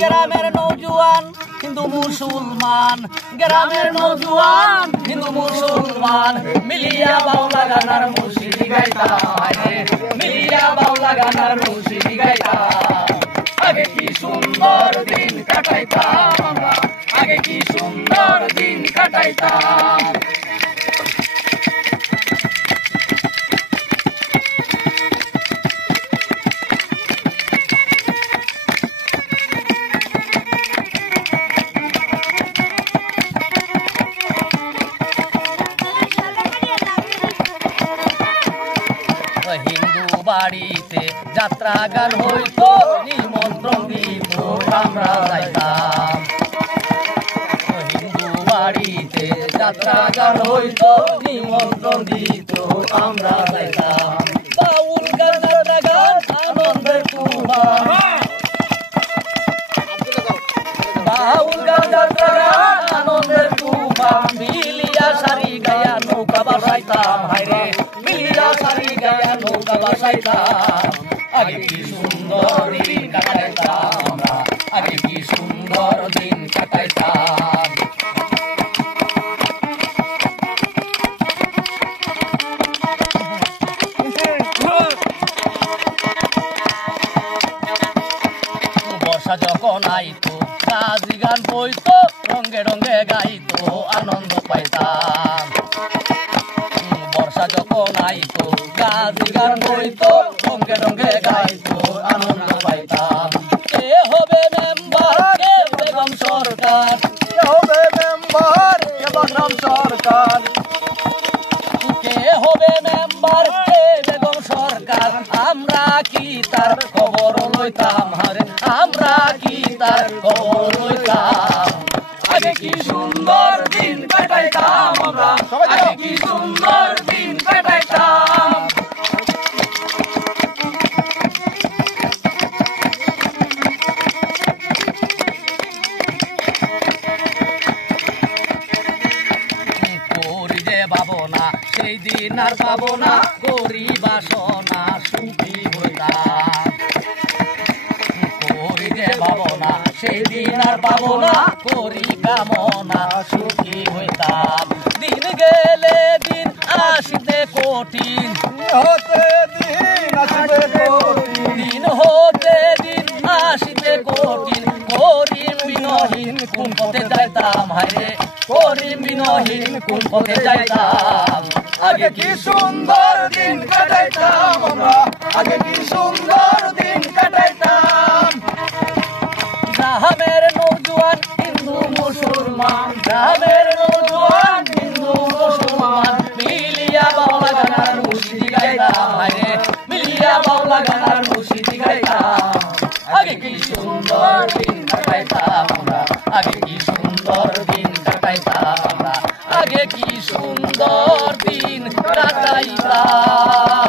গ্রামের নৌজওয়ান হিন্দু মুসলমান, গ্রামের নৌজওয়ান হিন্দু মুসলমান মিলিয়া বাউলা গানার মুর্শিদি গাইতাম, মিলিয়া বাউলা গানার মুর্শিদি গাইতাম। আগে কি সুন্দর দিন কাটাইতাম আমরা, আগে কি সুন্দর দিন কাটাইতাম। হিন্দু বাড়িতে যাত্রা গান হইতো, নিমন্ত্রণ দিত আমরা যাইতাম। হিন্দু বাড়িতে যাত্রা গান হইতো, নিমন্ত্রণ দিত আমরা যাইতাম। বাউল গান যাত্রা গান আনন্দের তুফান, বাউল গান যাত্রা গান আনন্দের তুফান মিলিয়া সারি গায়া নৌকা বাসাইতাম, হায়রে মিলিয়া সারি গায়া নৌকা বাসাইতাম। আগে কি সুন্দর দিন কাটাইতাম আমরা, আগে কি সুন্দর দিন কাটাইতাম। বর্ষা যখন আইতো কাজি গান বইতো, রঙ্গে রঙ্গে গাইতো আনন্দ পাইতাম। বর্ষা যখন আইতো কাজি গান বইতো, রঙ্গে রঙ্গে গাইতো আনন্দ পাইতাম। কে হবে মেম্বার কে বেগম সরকার, কে হবে মেম্বার কে বেগম সরকার, কে হবে মেম্বার কে বেগম সরকার। আমরা কি তার খবর লইতাম, হারে আমরা কি তার খবর লইতাম। আগে কি সুন্দর দিন কাটাইতাম আমরা, আগে কি সুন্দর দিন কাটাইতাম। করি যে ভাবনা সেই দিন আর পাবো না, করি বাসনা সুখী হইতাম। করি যে ভাবনা সেই দিন আর পাবো না, করি কামনা সুখী হইতাম। দিন গেলে দিন আসিতে কঠিন, হতে দিন আসিতে কঠিন, দিন হতে দিন আসিতে কঠিন। করিম বিনহীন কোন পথে যাইতাম, হায়রে করিম বিনহীন কোন পথে যাইতাম। আগে কি সুন্দর দিন কাটাইতাম আমরা, আগে কি সুন্দর দিন কাটাইতাম। গ্রামের নৌজওয়ান হিন্দু মুসলমান, গ্রামের নৌজওয়ান হিন্দু মুসলমান মিলিয়া বাউলা গানার মুর্শিদি গাইতাম, হায়রে মিলিয়া বাউলা গানার মুর্শিদি গাইতাম। আগে কি সুন্দর দিন কাটাইতাম আমরা, আগে কি সুন্দর দিন কাটাইতাম আমরা, আগে কি সুন্দর দিন কাটাইতাম।